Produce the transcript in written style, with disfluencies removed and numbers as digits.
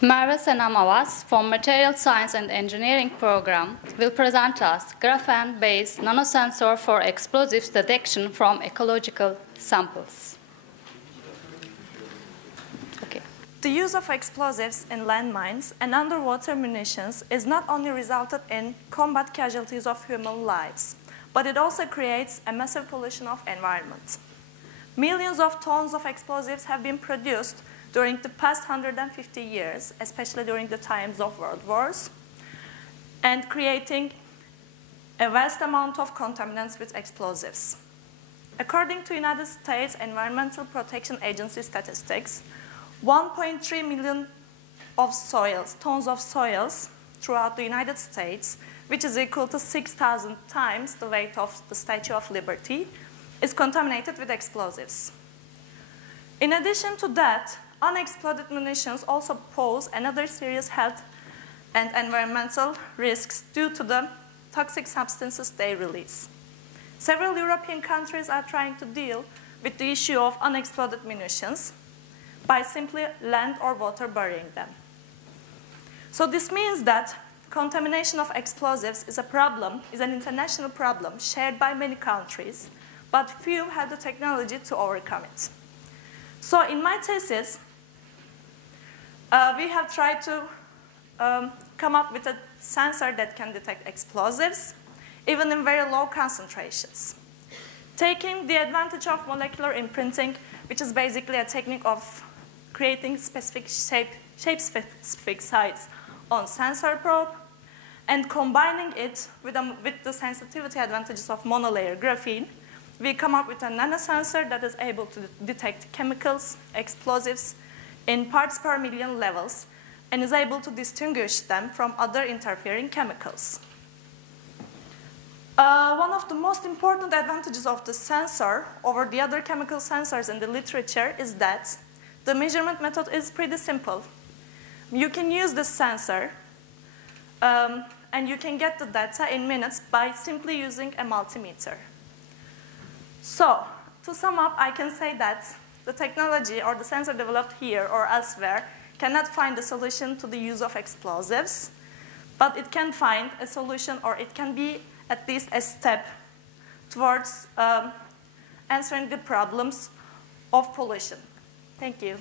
Senem Avaz from Material Science and Engineering program will present us graphene-based nanosensor for explosives detection from ecological samples. Okay. The use of explosives in landmines and underwater munitions is not only resulted in combat casualties of human lives, but it also creates a massive pollution of environment. Millions of tons of explosives have been produced during the past 150 years, especially during the times of world wars, and creating a vast amount of contaminants with explosives. According to United States Environmental Protection Agency statistics, 1.3 million tons of soils throughout the United States, which is equal to 6,000 times the weight of the Statue of Liberty, is contaminated with explosives. In addition to that, unexploded munitions also pose another serious health and environmental risks due to the toxic substances they release. Several European countries are trying to deal with the issue of unexploded munitions by simply land or water burying them. So this means that contamination of explosives is an international problem shared by many countries, but few have the technology to overcome it. So in my thesis, we have tried to come up with a sensor that can detect explosives, even in very low concentrations. Taking the advantage of molecular imprinting, which is basically a technique of creating specific shape-specific sites on sensor probe, and combining it with the sensitivity advantages of monolayer graphene, we come up with a nanosensor that is able to detect chemicals, explosives, in parts per million levels, and is able to distinguish them from other interfering chemicals. One of the most important advantages of the sensor over the other chemical sensors in the literature is that the measurement method is pretty simple. You can use this sensor, and you can get the data in minutes by simply using a multimeter. So, to sum up, I can say that the technology or the sensor developed here or elsewhere cannot find a solution to the use of explosives, but it can find a solution, or it can be at least a step towards answering the problems of pollution. Thank you.